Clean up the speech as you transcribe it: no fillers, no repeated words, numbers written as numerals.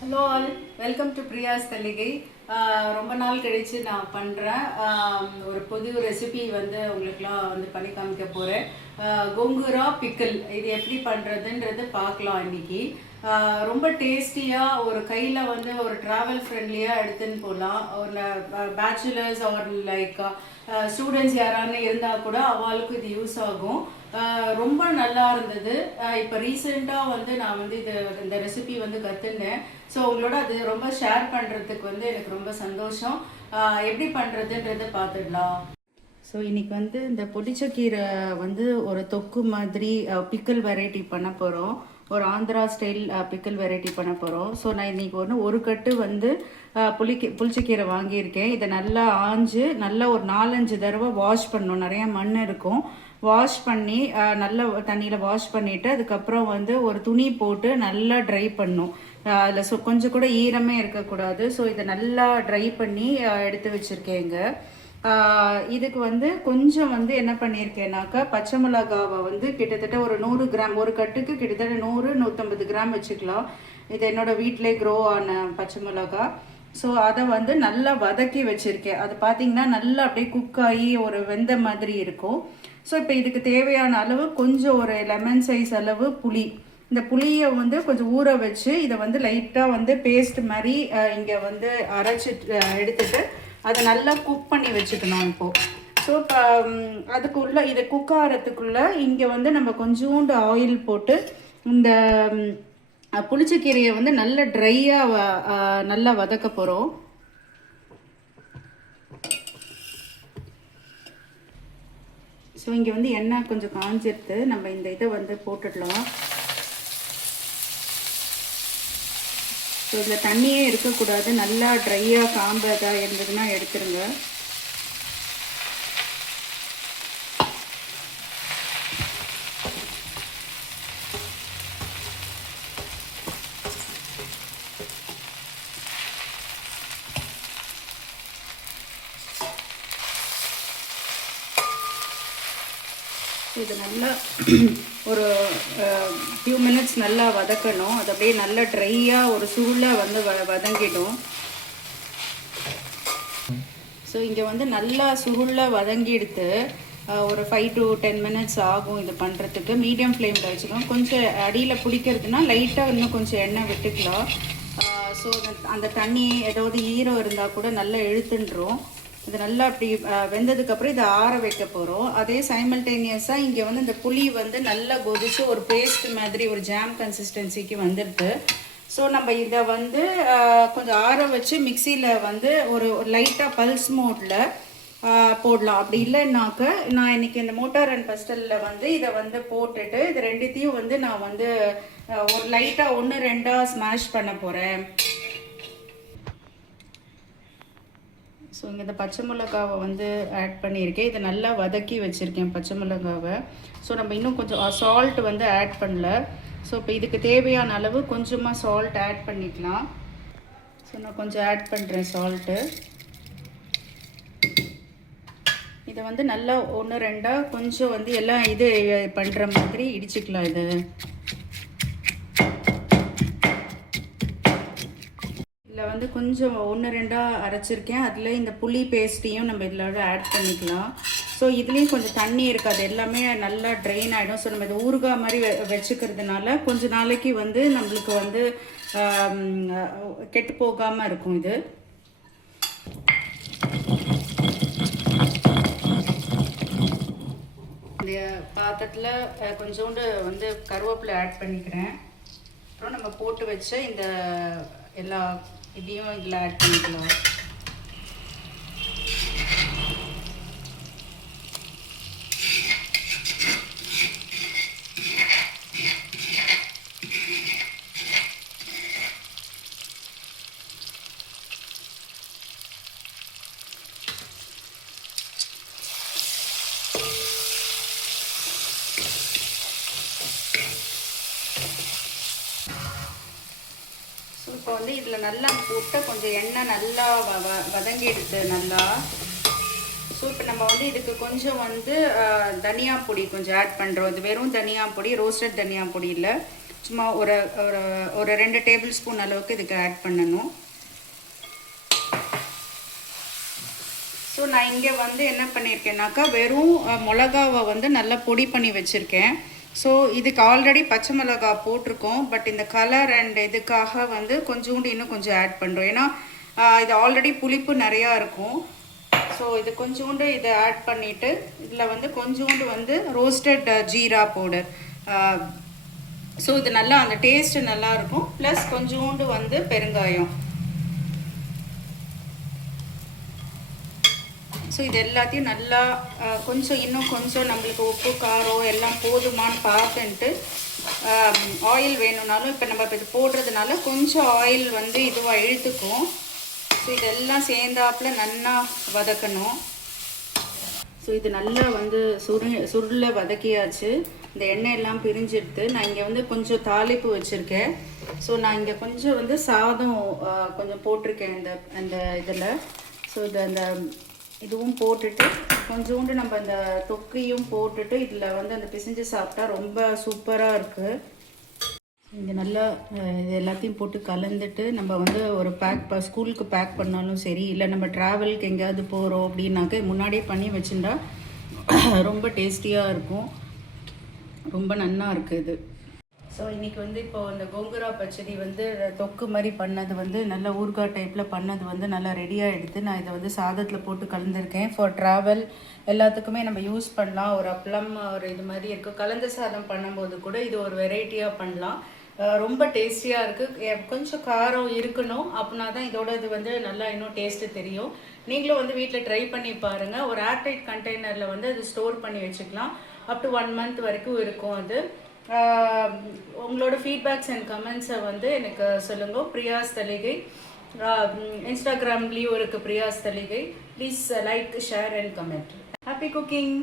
Hello all, welcome to பிரியாஸ் தல்லிகை. ரொம்ப நாள் கழித்து நான் பண்ணுறேன் ஒரு புது ரெசிபி வந்து உங்களுக்குலாம் வந்து பண்ணி காமிக்க போகிறேன். கோங்கூரா பிக்கிள் இது எப்படி பண்ணுறதுன்றது பார்க்கலாம் இன்னைக்கு. ரொம்ப டேஸ்டியாக ஒரு கையில் வந்து ஒரு ட்ராவல் ஃப்ரெண்ட்லியாக எடுத்துன்னு போகலாம். ஒரு பேச்சுலர்ஸ் ஆர் லைக் ஸ்டூடெண்ட்ஸ் யாரான்னு இருந்தால் கூட அவளுக்கு இது யூஸ் ஆகும். ரொம்ப நல்லா இருந்தது. இப்போ ரீசெண்டாக வந்து நான் வந்து இந்த ரெசிபி வந்து கற்றுனேன். ஸோ உங்களோட அது ரொம்ப ஷேர் பண்ணுறதுக்கு வந்து எனக்கு ரொம்ப சந்தோஷம். எப்படி பண்ணுறதுன்றதை பார்த்துடலாம். ஸோ இன்றைக்கி வந்து இந்த பொடிச்சக்கீரை வந்து ஒரு தொக்கு மாதிரி பிக்கல் வெரைட்டி பண்ண போகிறோம். ஒரு ஆந்திரா ஸ்டைல் பிக்கல் வெரைட்டி பண்ண போகிறோம். ஸோ நான் இன்றைக்கி ஒரு கட்டு வந்து புளிச்சக்கீரை வாங்கியிருக்கேன். இதை நல்லா ஆஞ்சு நல்லா ஒரு 4-5 தடவை வாஷ் பண்ணணும். நிறையா மண் இருக்கும். வாஷ் பண்ணி நல்லா தண்ணியில் வாஷ் பண்ணிவிட்டு அதுக்கப்புறம் வந்து ஒரு துணி போட்டு நல்லா ட்ரை பண்ணும். அதில் கொஞ்சம் கூட ஈரமே இருக்கக்கூடாது. ஸோ இதை நல்லா ட்ரை பண்ணி எடுத்து வச்சுருக்கேங்க. இதுக்கு வந்து கொஞ்சம் வந்து என்ன பண்ணியிருக்கேன்னாக்கா பச்சை மிளகாவை வந்து கிட்டத்தட்ட ஒரு 100 கிராம், ஒரு கட்டுக்கு கிட்டத்தட்ட 100-150 கிராம் வச்சுக்கலாம். இது என்னோட வீட்டிலே க்ரோ ஆன பச்சை மிளகா. ஸோ அதை வந்து நல்லா வதக்கி வச்சுருக்கேன். அது பார்த்தீங்கன்னா நல்லா அப்படியே குக் ஆகி ஒரு வெந்த மாதிரி இருக்கும். ஸோ இப்போ இதுக்கு தேவையான அளவு கொஞ்சம் ஒரு லெமன் சைஸ் அளவு புளி. இந்த புளியை வந்து கொஞ்சம் ஊற வச்சு இதை வந்து லைட்டாக வந்து பேஸ்ட் மாதிரி இங்கே வந்து அரைச்சி எடுத்துட்டு அதை நல்லா குக் பண்ணி வச்சுக்கணும் இப்போது. ஸோ இப்போ அதுக்குள்ளே இதை குக் ஆகிறதுக்குள்ளே இங்கே வந்து நம்ம கொஞ்சோண்டு ஆயில் போட்டு இந்த புளிச்சக்கீரையை வந்து நல்ல ட்ரையாக நல்லா வதக்க போகிறோம். ஸோ இங்கே வந்து எண்ணெய் கொஞ்சம் காஞ்சிருத்து நம்ம இந்த இதை வந்து போட்டுடலாம். ஸோ இதில் தண்ணியே இருக்கக்கூடாது. நல்லா ட்ரையாக காம்பதாக இருந்ததுன்னா எடுத்துருங்க. இது நல்லா ஒரு ஃபியூ மினிட்ஸ் நல்லா வதக்கணும். அது அப்படியே நல்லா ட்ரையாக ஒரு சுருளாக வந்து வதங்கிடும். ஸோ இங்கே வந்து நல்லா சுருளாக வதங்கிடுத்து ஒரு 5 to 10 மினிட்ஸ் ஆகும் இது பண்ணுறதுக்கு. மீடியம் ஃப்ளேமில் வச்சுக்கணும். கொஞ்சம் அடியில் பிடிக்கிறதுனா லைட்டாக இன்னும் கொஞ்சம் எண்ணெய் விட்டுக்கலாம். ஸோ அந்த தண்ணி ஏதாவது ஈரம் இருந்தால் கூட நல்லா இழுத்துன்றோம். இது நல்லா அப்படி வெந்ததுக்கப்புறம் இதை ஆற வைக்க போகிறோம். அதே சைமல்டேனியஸாக இங்கே வந்து இந்த புளி வந்து நல்லா கொதிச்சு ஒரு பேஸ்ட் மாதிரி ஒரு ஜாம் கன்சிஸ்டன்சிக்கு வந்துடுது. ஸோ நம்ம இதை வந்து கொஞ்சம் ஆற வச்சு மிக்சியில் வந்து ஒரு லைட்டாக பல்ஸ் மோடில் போடலாம். அப்படி இல்லைன்னாக்க நான் இன்றைக்கி இந்த மோட்டார் அண்ட் பஸ்டலில் வந்து இதை வந்து போட்டுட்டு இது ரெண்டுத்தையும் வந்து நான் வந்து ஒரு லைட்டாக 1-2 ஸ்மாஷ் பண்ண போகிறேன். ஸோ இங்கே இந்த பச்சை மிளகாவை வந்து ஆட் பண்ணியிருக்கேன். இதை நல்லா வதக்கி வச்சுருக்கேன் பச்சை மிளகாவை. ஸோ நம்ம இன்னும் கொஞ்சம் சால்ட் வந்து ஆட் பண்ணல. ஸோ இப்போ இதுக்கு தேவையான அளவு கொஞ்சமாக சால்ட் ஆட் பண்ணிக்கலாம். ஸோ நான் கொஞ்சம் ஆட் பண்ணுறேன் சால்ட்டு. இதை வந்து நல்லா 1-2 கொஞ்சம் வந்து எல்லாம் இது பண்ணுற மாதிரி இடிச்சுக்கலாம். இது இதில் வந்து கொஞ்சம் 1-2 அரைச்சிருக்கேன். அதில் இந்த புளி பேஸ்ட்டையும் நம்ம இதில் ஆட் பண்ணிக்கலாம். ஸோ இதுலேயும் கொஞ்சம் தண்ணி இருக்காது, எல்லாமே நல்லா ட்ரெயின் ஆகிடும். ஸோ நம்ம இது ஊறுகாய் மாதிரி வச்சுக்கிறதுனால கொஞ்ச நாளைக்கு வந்து நம்மளுக்கு வந்து கெட்டு போகாமல் இருக்கும். இது இந்த பாத்திரத்தில் கொஞ்சோண்டு வந்து கருவேப்பிலை ஆட் பண்ணிக்கிறேன். அப்புறம் நம்ம போட்டு வச்ச இந்த எல்லா இதையும் இதில் ஆட் பண்ணிக்கலாம். இப்போ வந்து இதில் நல்லா போட்டு கொஞ்சம் எண்ணெய் நல்லா வதங்கிடுது நல்லா. ஸோ இப்போ நம்ம வந்து இதுக்கு கொஞ்சம் வந்து தனியா பொடி கொஞ்சம் ஆட் பண்ணுறோம். இது வெறும் தனியா பொடி, ரோஸ்டட் தனியா பொடி இல்லை, சும்மா ஒரு ஒரு ஒரு 2 டேபிள் ஸ்பூன் அளவுக்கு இதுக்கு ஆட் பண்ணணும். ஸோ நான் இங்கே வந்து என்ன பண்ணியிருக்கேன்னாக்கா வெறும் மிளகாவை வந்து நல்லா பொடி பண்ணி வச்சுருக்கேன். ஸோ இதுக்கு ஆல்ரெடி பச்சை மிளகா போட்டிருக்கோம். பட் இந்த கலர் அண்ட் இதுக்காக வந்து கொஞ்சோண்டு இன்னும் கொஞ்சம் ஆட் பண்ணுறோம். ஏன்னா இது ஆல்ரெடி புளிப்பு நிறையா இருக்கும். ஸோ இது கொஞ்சோண்டு இதை ஆட் பண்ணிவிட்டு இதில் வந்து கொஞ்சோண்டு வந்து ரோஸ்டட் ஜீரா பவுடர். ஸோ இது நல்லா அந்த டேஸ்ட்டு நல்லாயிருக்கும். ப்ளஸ் கொஞ்சோண்டு வந்து பெருங்காயம். ஸோ இது எல்லாத்தையும் நல்லா கொஞ்சம் இன்னும் கொஞ்சம் நம்மளுக்கு உப்பு காரம் எல்லாம் போதுமான்னு பார்த்துன்ட்டு ஆயில் வேணும்னாலும் இப்போ நம்ம இது போடுறதுனால கொஞ்சம் ஆயில் வந்து இதுவாக இழுத்துக்கும். ஸோ இதெல்லாம் சேர்ந்தாப்பில் நல்லா வதக்கணும். ஸோ இது நல்லா வந்து சுருள வதக்கியாச்சு. இந்த எண்ணெய் எல்லாம் பிரிஞ்செடுத்து நான் இங்கே வந்து கொஞ்சம் தாளிப்பு வச்சுருக்கேன். ஸோ நான் இங்கே கொஞ்சம் வந்து சாதம் கொஞ்சம் போட்டிருக்கேன் அந்த இதில். ஸோ இது அந்த இதுவும் போட்டுட்டு கொஞ்சோண்டு நம்ம அந்த தொக்கையும் போட்டுட்டு இதில் வந்து அந்த பிசைஞ்சு சாப்பிட்டா ரொம்ப சூப்பராக இருக்குது. இங்கே நல்லா இது எல்லாத்தையும் போட்டு கலந்துட்டு நம்ம வந்து ஒரு ஸ்கூலுக்கு பேக் பண்ணாலும் சரி, இல்லை நம்ம ட்ராவலுக்கு எங்கேயாவது போகிறோம் அப்படின்னாக்க முன்னாடியே பண்ணி வச்சுட்டா ரொம்ப டேஸ்டியாக இருக்கும். ரொம்ப நல்லா இருக்குது இது. ஸோ இன்றைக்கி வந்து இப்போது இந்த கோங்குரா பச்சடி வந்து தொக்கு மாதிரி பண்ணது வந்து நல்லா ஊறுகாய் டைப்பில் பண்ணது வந்து நல்லா ரெடியாக எடுத்து நான் இதை வந்து சாதத்தில் போட்டு கலந்துருக்கேன். ஃபார் ட்ராவல் எல்லாத்துக்குமே நம்ம யூஸ் பண்ணலாம். ஒரு அப்பளம் ஒரு இது மாதிரி இருக்குது. கலந்த சாதம் பண்ணும்போது கூட இது ஒரு வெரைட்டியாக பண்ணலாம். ரொம்ப டேஸ்டியாக இருக்குது. கொஞ்சம் காரம் இருக்கணும், அப்படின்னா தான் இதோட இது வந்து நல்லா இன்னும் டேஸ்ட்டு தெரியும். நீங்களும் வந்து வீட்டில் ட்ரை பண்ணி பாருங்கள். ஒரு ஏர்டைட் கண்டெய்னரில் வந்து அது ஸ்டோர் பண்ணி வச்சுக்கலாம். அப் டு 1 month வரைக்கும் இருக்கும் அது. உங்களோட ஃபீட்பேக்ஸ் அண்ட் கமெண்ட்ஸை வந்து எனக்கு சொல்லுங்கள். பிரியாஸ் தலிகை இன்ஸ்டாகிராம்லேயும் இருக்குது Priya's Thaligai. Please like, share and comment. Happy cooking.